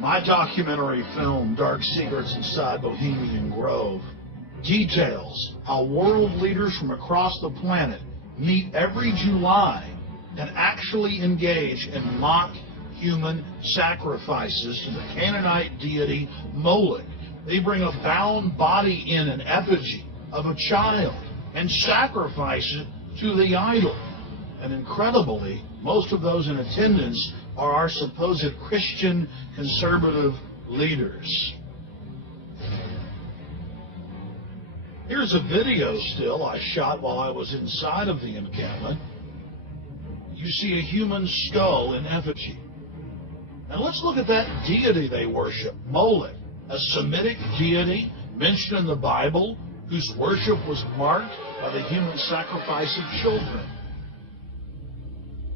My documentary film, Dark Secrets Inside Bohemian Grove, details how world leaders from across the planet meet every July and actually engage in mock human sacrifices to the Canaanite deity Moloch. They bring a bound body in an effigy of a child and sacrifice it to the idol. And incredibly, most of those in attendance are our supposed Christian conservative leaders. Here's a video still I shot while I was inside of the encampment. You see a human skull in effigy. Now let's look at that deity they worship, Moloch, a Semitic deity mentioned in the Bible whose worship was marked by the human sacrifice of children.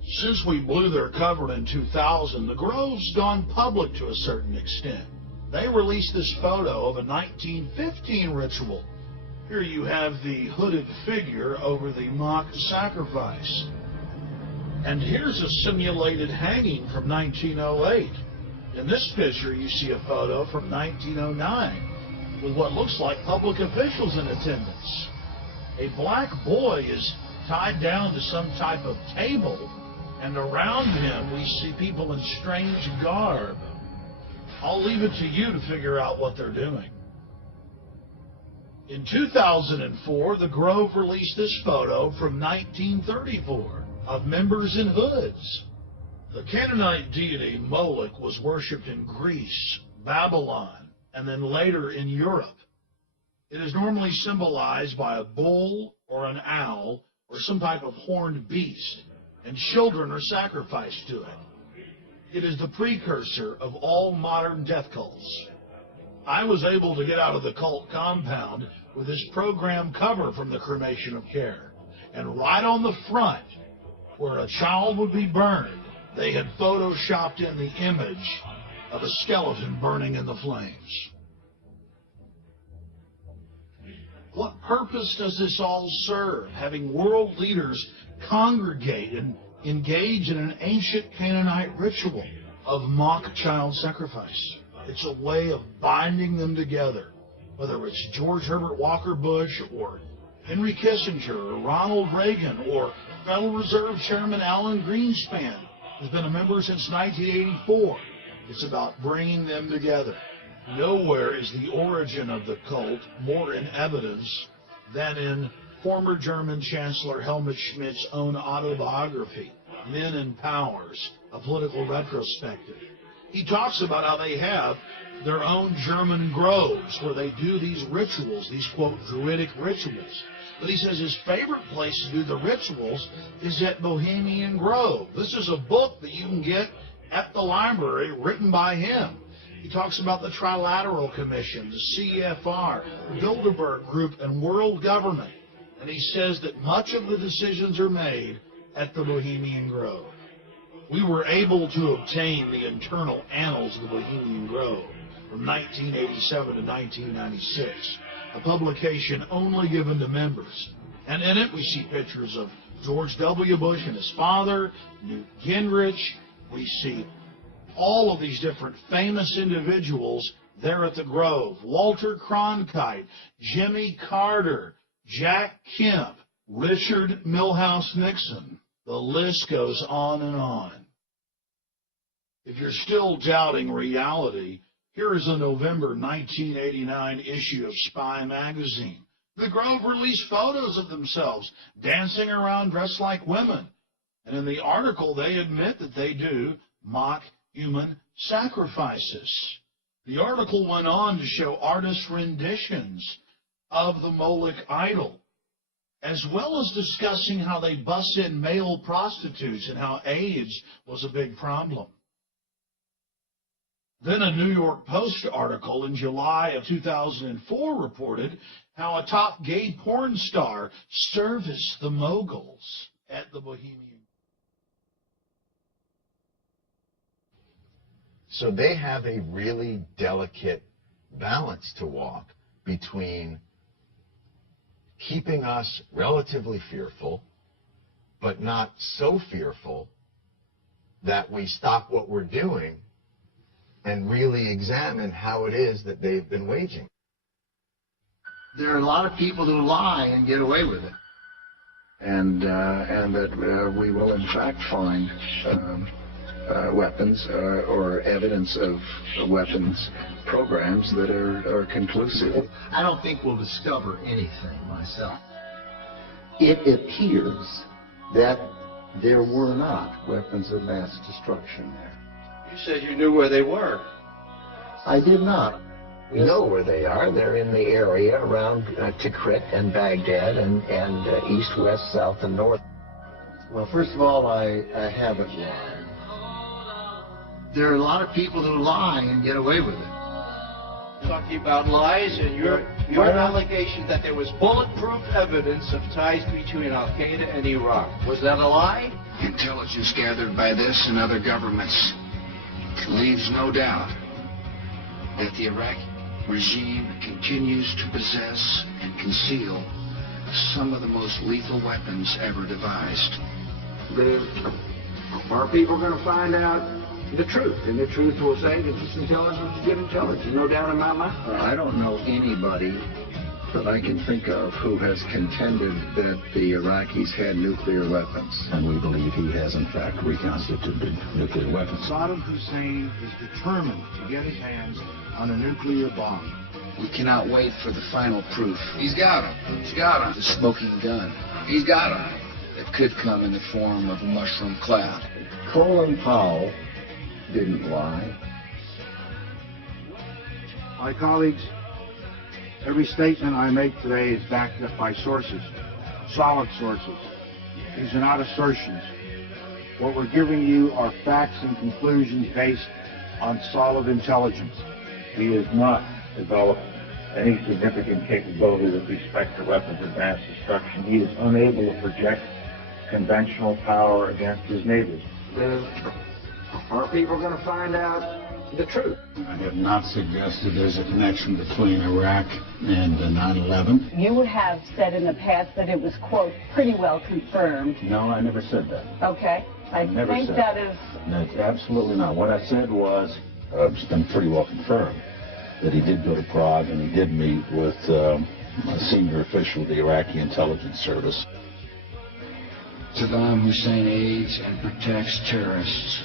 Since we blew their cover in 2000, the Grove's gone public to a certain extent. They released this photo of a 1915 ritual. Here you have the hooded figure over the mock sacrifice. And here's a simulated hanging from 1908. In this picture, you see a photo from 1909 with what looks like public officials in attendance. A black boy is tied down to some type of table, and around him we see people in strange garb. I'll leave it to you to figure out what they're doing. In 2004, the Grove released this photo from 1934 of members in hoods. The Canaanite deity Moloch was worshipped in Greece, Babylon, and then later in Europe. It is normally symbolized by a bull or an owl or some type of horned beast, and children are sacrificed to it. It is the precursor of all modern death cults. I was able to get out of the cult compound with this program cover from the Cremation of Care, and right on the front, where a child would be burned, they had photoshopped in the image of a skeleton burning in the flames. What purpose does this all serve, having world leaders congregate and engage in an ancient Canaanite ritual of mock child sacrifice? It's a way of binding them together, whether it's George Herbert Walker Bush or Henry Kissinger or Ronald Reagan or Federal Reserve Chairman Alan Greenspan, who's been a member since 1984. It's about bringing them together. Nowhere is the origin of the cult more in evidence than in former German Chancellor Helmut Schmidt's own autobiography, Men and Powers, a political retrospective. He talks about how they have their own German groves where they do these rituals, these, quote, druidic rituals. But he says his favorite place to do the rituals is at Bohemian Grove. This is a book that you can get at the library written by him. He talks about the Trilateral Commission, the CFR, the Bilderberg Group, and world government. And he says that much of the decisions are made at the Bohemian Grove. We were able to obtain the internal annals of the Bohemian Grove from 1987 to 1996, a publication only given to members. And in it we see pictures of George W. Bush and his father, Newt Gingrich. We see all of these different famous individuals there at the Grove. Walter Cronkite, Jimmy Carter, Jack Kemp, Richard Milhouse Nixon. The list goes on and on. If you're still doubting reality, here is a November 1989 issue of Spy magazine. The Grove released photos of themselves dancing around dressed like women. And in the article, they admit that they do mock human sacrifices. The article went on to show artist renditions of the Moloch idol, as well as discussing how they bust in male prostitutes and how AIDS was a big problem. Then a New York Post article in July of 2004 reported how a top gay porn star serviced the moguls at the Bohemian. So they have a really delicate balance to walk between keeping us relatively fearful, but not so fearful that we stop what we're doing and really examine how it is that they've been waging. There are a lot of people who lie and get away with it. And that we will in fact find weapons or evidence of weapons programs that are conclusive. I don't think we'll discover anything myself. It appears that there were not weapons of mass destruction there. You said you knew where they were. I did not. We know where they are. They're in the area around Tikrit and Baghdad and east, west, south, and north. Well, first of all, I haven't lied. There are a lot of people who lie and get away with it. Talking about lies and your allegation that there was bulletproof evidence of ties between Al-Qaeda and Iraq. Was that a lie? Intelligence gathered by this and other governments leaves no doubt that the Iraqi regime continues to possess and conceal some of the most lethal weapons ever devised. Our people are going to find out the truth, and the truth will say that this intelligence is good intelligence, no doubt in my mind. I don't know anybody that I can think of who has contended that the Iraqis had nuclear weapons. And we believe he has, in fact, reconstituted nuclear weapons. Saddam Hussein is determined to get his hands on a nuclear bomb. We cannot wait for the final proof. He's got him. He's got him. The smoking gun. He's got him. It could come in the form of a mushroom cloud. Colin Powell didn't lie. My colleagues, every statement I make today is backed up by sources, solid sources. These are not assertions. What we're giving you are facts and conclusions based on solid intelligence. He has not developed any significant capability with respect to weapons of mass destruction. He is unable to project conventional power against his neighbors. Our people are going to find out the truth. I have not suggested there's a connection between Iraq and 9/11. You have said in the past that it was, quote, pretty well confirmed. No, I never said that. Okay. I think that is... That's absolutely not. What I said was, it's been pretty well confirmed that he did go to Prague and he did meet with a senior official of the Iraqi intelligence service. Saddam Hussein aids and protects terrorists,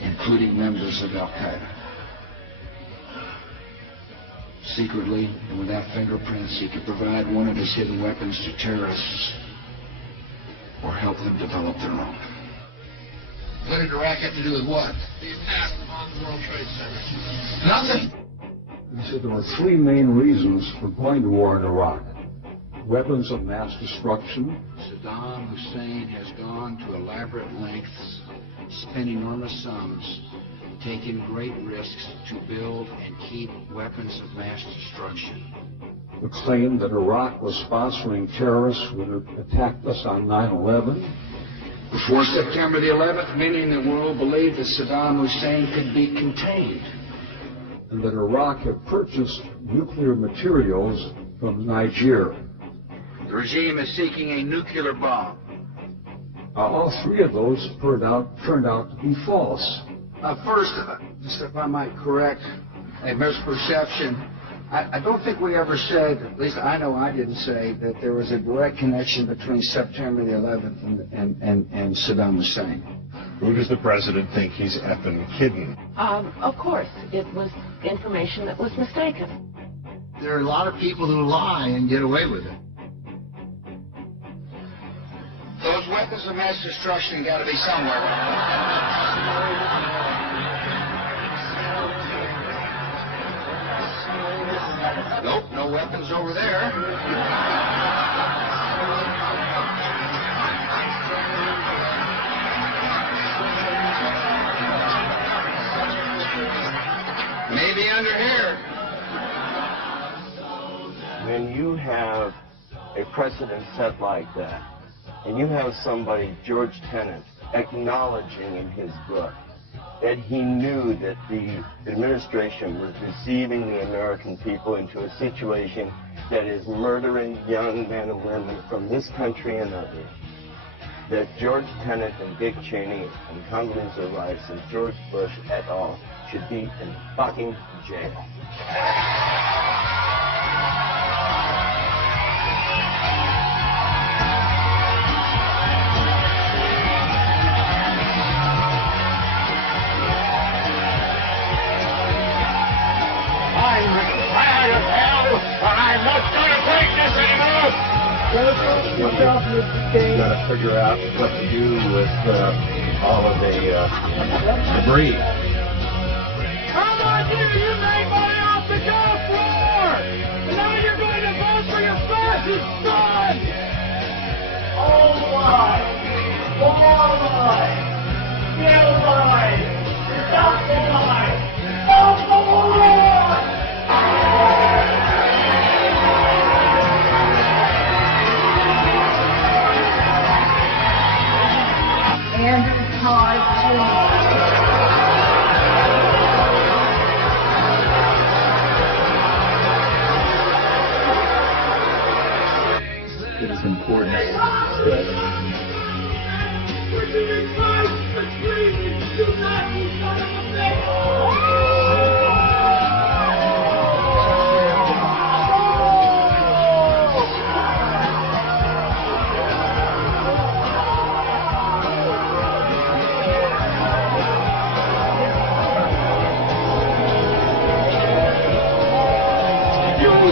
including members of Al-Qaeda. Secretly and without fingerprints, he could provide one of his hidden weapons to terrorists or help them develop their own. What did Iraq have to do with what? The attack on the World Trade Center. Nothing. He said there were three main reasons for going to war in Iraq. Weapons of mass destruction. Saddam Hussein has gone to elaborate lengths, spent enormous sums, taken great risks to build and keep weapons of mass destruction. The claim that Iraq was sponsoring terrorists who had attacked us on 9/11. Before September the 11th, many in the world believed that Saddam Hussein could be contained. And that Iraq had purchased nuclear materials from Niger. The regime is seeking a nuclear bomb. All three of those turned out to be false. First, just if I might correct a misperception, I don't think we ever said, at least I know I didn't say, that there was a direct connection between September the 11th and Saddam Hussein. Who does the president think he's effing kidding? Of course, it was information that was mistaken. There are a lot of people who lie and get away with it. Those weapons of mass destruction got to be somewhere. Nope, no weapons over there. Maybe under here. When you have a precedent set like that, and you have somebody, George Tenet, acknowledging in his book that he knew that the administration was deceiving the American people into a situation that is murdering young men and women from this country and others. that George Tenet and Dick Cheney and Condoleezza Rice and George Bush et al. Should be in fucking jail. I'm tired of hell, and I'm not going to take this anymore! You've got to figure out what to do with all of the debris. Come on, you made money off the golf floor! And now you're going to vote for your fascist son! All lies! All lies! No lies! Stop the lies! Stop the lies! Andrew Todd It is important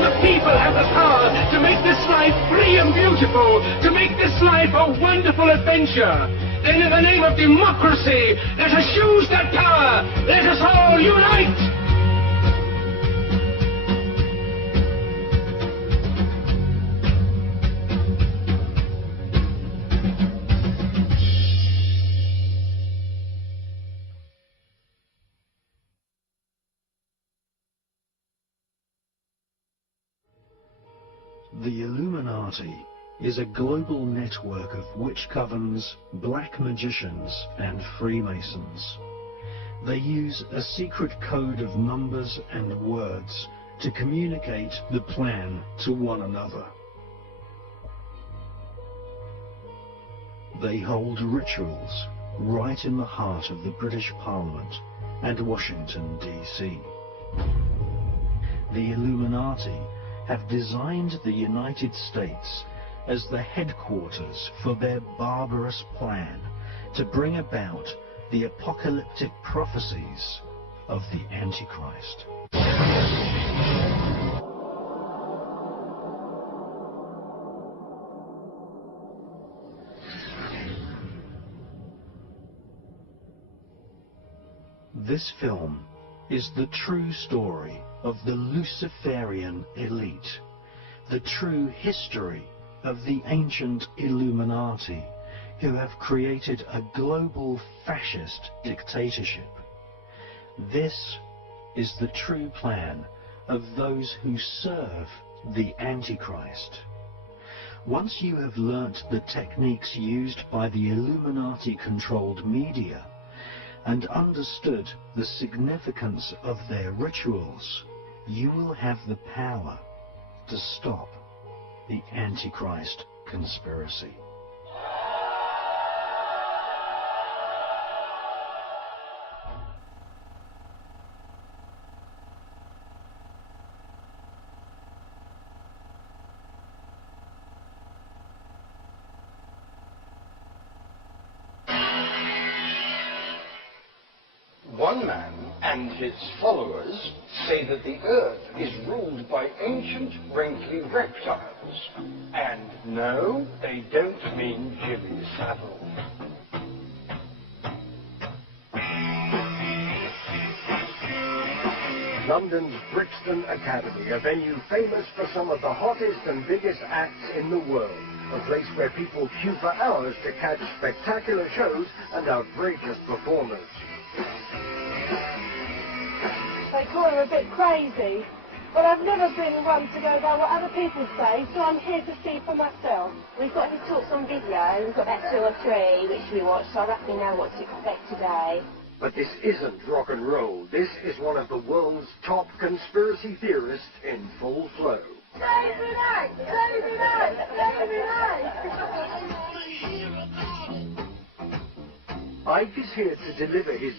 that people have the power to make this life free and beautiful, to make this life a wonderful adventure. Then in the name of democracy, let us use that power. Let us all unite. The Illuminati is a global network of witch covens, black magicians, and Freemasons. They use a secret code of numbers and words to communicate the plan to one another. They hold rituals right in the heart of the British Parliament and Washington, D.C. The Illuminati have designed the United States as the headquarters for their barbarous plan to bring about the apocalyptic prophecies of the Antichrist. This film is the true story of the Luciferian elite, the true history of the ancient Illuminati, who have created a global fascist dictatorship. This is the true plan of those who serve the Antichrist. Once you have learnt the techniques used by the Illuminati-controlled media, and understood the significance of their rituals, you will have the power to stop the Antichrist conspiracy. One man and his followers say that the Earth is ruled by ancient, wrinkly reptiles. And no, they don't mean Jimmy Savile. London's Brixton Academy, a venue famous for some of the hottest and biggest acts in the world. A place where people queue for hours to catch spectacular shows and outrageous performers. They call him a bit crazy, but I've never been one to go by what other people say, so I'm here to see for myself. We've got his talks on video, we've got about 2 or 3 which we watched, so I reckon we know what to expect today. But this isn't rock and roll. This is one of the world's top conspiracy theorists in full flow. Illuminati! Illuminati! Illuminati! Ike is here to deliver his